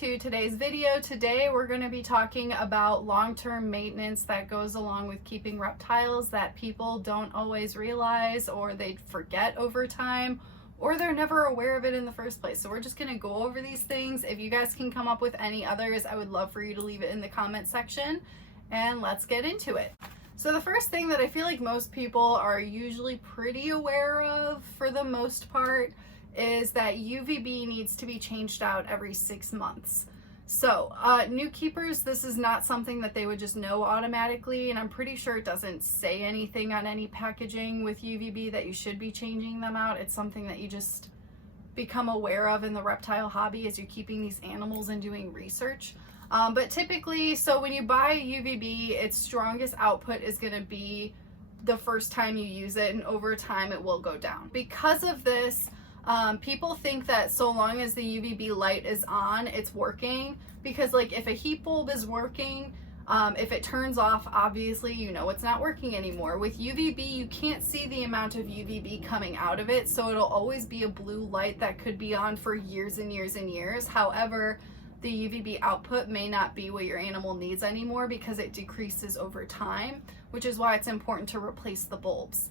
to today's video. Today we're going to be talking about long-term maintenance that goes along with keeping reptiles that people don't always realize, or they forget over time, or they're never aware of it in the first place. So we're just going to go over these things. If you guys can come up with any others, I would love for you to leave it in the comment section, and let's get into it. So the first thing that I feel like most people are usually pretty aware of for the most part is that UVB needs to be changed out every 6 months. So new keepers, this is not something that they would just know automatically, and I'm pretty sure it doesn't say anything on any packaging with UVB that you should be changing them out. It's something that you just become aware of in the reptile hobby as you're keeping these animals and doing research. But typically, so when you buy UVB, its strongest output is going to be the first time you use it, and over time it will go down. Because of this, people think that so long as the UVB light is on, it's working, because like if a heat bulb is working, if it turns off, obviously you know it's not working anymore. With UVB, you can't see the amount of UVB coming out of it, so it'll always be a blue light that could be on for years and years and years. However, the UVB output may not be what your animal needs anymore because it decreases over time, which is why it's important to replace the bulbs.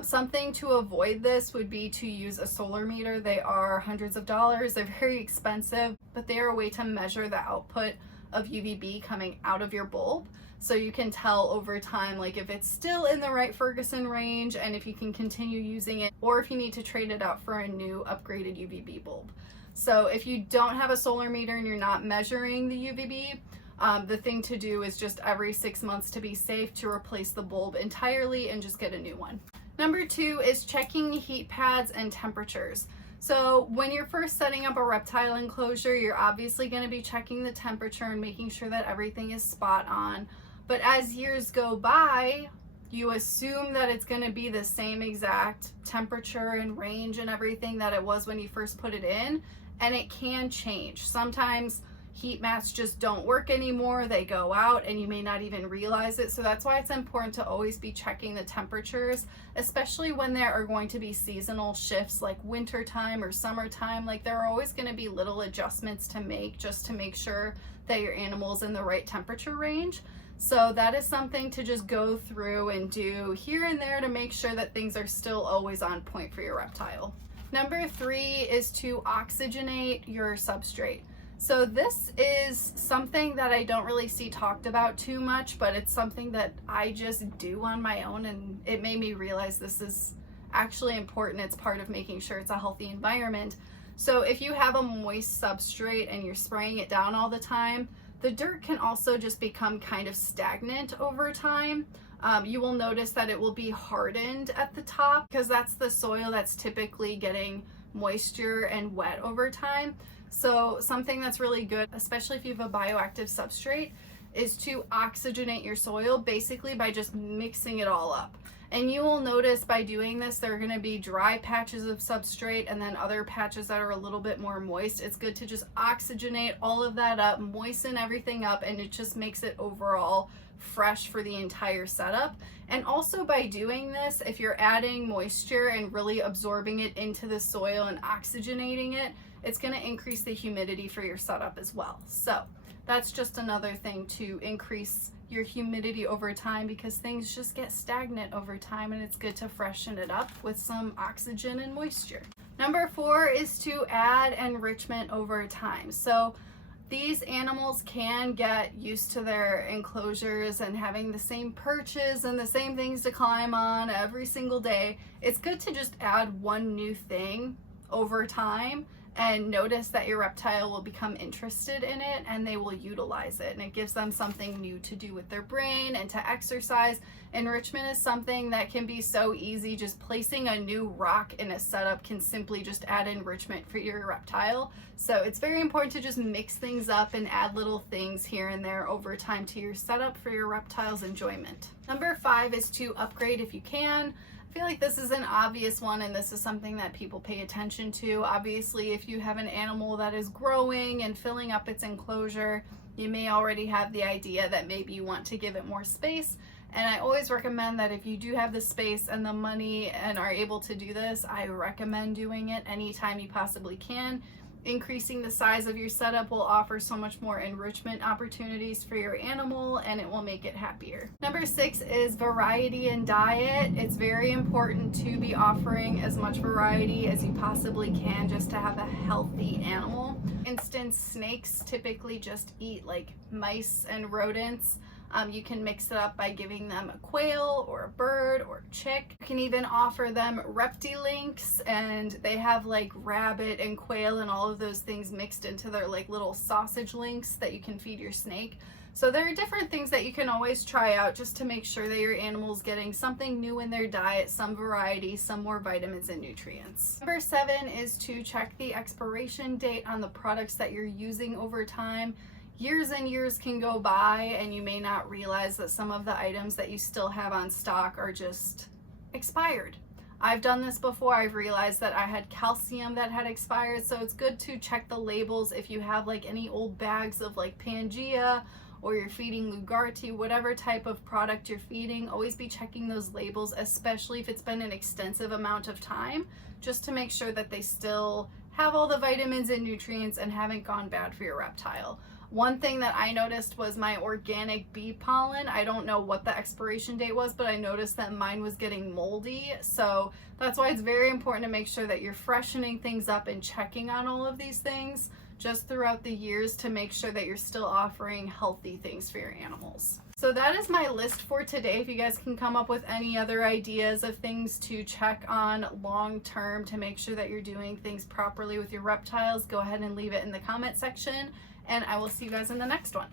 Something to avoid this would be to use a solar meter. They are hundreds of dollars. They're very expensive, but they are a way to measure the output of UVB coming out of your bulb. So you can tell over time, like if it's still in the right Ferguson range and if you can continue using it, or if you need to trade it out for a new upgraded UVB bulb. So if you don't have a solar meter and you're not measuring the UVB, the thing to do is just every 6 months, to be safe, to replace the bulb entirely and just get a new one. Number 2 is checking heat pads and temperatures. So when you're first setting up a reptile enclosure, you're obviously going to be checking the temperature and making sure that everything is spot on. But as years go by, you assume that it's going to be the same exact temperature and range and everything that it was when you first put it in, and it can change. Sometimes heat mats just don't work anymore, they go out and you may not even realize it. So that's why it's important to always be checking the temperatures, especially when there are going to be seasonal shifts like winter time or summertime. Like there are always going to be little adjustments to make just to make sure that your animal's in the right temperature range. So that is something to just go through and do here and there to make sure that things are still always on point for your reptile. Number 3 is to oxygenate your substrate. So this is something that I don't really see talked about too much, but it's something that I just do on my own, and it made me realize this is actually important. It's part of making sure it's a healthy environment. So if you have a moist substrate and you're spraying it down all the time, the dirt can also just become kind of stagnant over time. You will notice that it will be hardened at the top because that's the soil that's typically getting moisture and wet over time. So something that's really good, especially if you have a bioactive substrate, is to oxygenate your soil basically by just mixing it all up. And you will notice by doing this, there are going to be dry patches of substrate and then other patches that are a little bit more moist. It's good to just oxygenate all of that up, moisten everything up, and it just makes it overall fresh for the entire setup. And also by doing this, if you're adding moisture and really absorbing it into the soil and oxygenating it, it's going to increase the humidity for your setup as well. So that's just another thing to increase your humidity over time, because things just get stagnant over time, and it's good to freshen it up with some oxygen and moisture. Number 4 is to add enrichment over time. So these animals can get used to their enclosures and having the same perches and the same things to climb on every single day. It's good to just add one new thing over time and notice that your reptile will become interested in it and they will utilize it, and it gives them something new to do with their brain and to exercise. Enrichment is something that can be so easy. Just placing a new rock in a setup can simply just add enrichment for your reptile. So it's very important to just mix things up and add little things here and there over time to your setup for your reptile's enjoyment. Number 5 is to upgrade if you can. I feel like this is an obvious one, and this is something that people pay attention to. Obviously, if you have an animal that is growing and filling up its enclosure, you may already have the idea that maybe you want to give it more space. And I always recommend that if you do have the space and the money and are able to do this, I recommend doing it anytime you possibly can. Increasing the size of your setup will offer so much more enrichment opportunities for your animal, and it will make it happier. Number 6 is variety in diet. It's very important to be offering as much variety as you possibly can just to have a healthy animal. For instance, snakes typically just eat like mice and rodents. You can mix it up by giving them a quail or a bird or a chick. You can even offer them reptilinks, and they have like rabbit and quail and all of those things mixed into their like little sausage links that you can feed your snake. So there are different things that you can always try out just to make sure that your animal's getting something new in their diet, some variety, some more vitamins and nutrients. Number 7 is to check the expiration date on the products that you're using over time. Years and years can go by and you may not realize that some of the items that you still have on stock are just expired. I've done this before. I've realized that I had calcium that had expired, so it's good to check the labels if you have like any old bags of like Pangea, or you're feeding Lugarti, whatever type of product you're feeding. Always be checking those labels, especially if it's been an extensive amount of time, just to make sure that they still have all the vitamins and nutrients and haven't gone bad for your reptile. One thing that I noticed was my organic bee pollen. I don't know what the expiration date was, but I noticed that mine was getting moldy. So that's why it's very important to make sure that you're freshening things up and checking on all of these things just throughout the years to make sure that you're still offering healthy things for your animals. So that is my list for today. If you guys can come up with any other ideas of things to check on long term to make sure that you're doing things properly with your reptiles, go ahead and leave it in the comment section, and I will see you guys in the next one.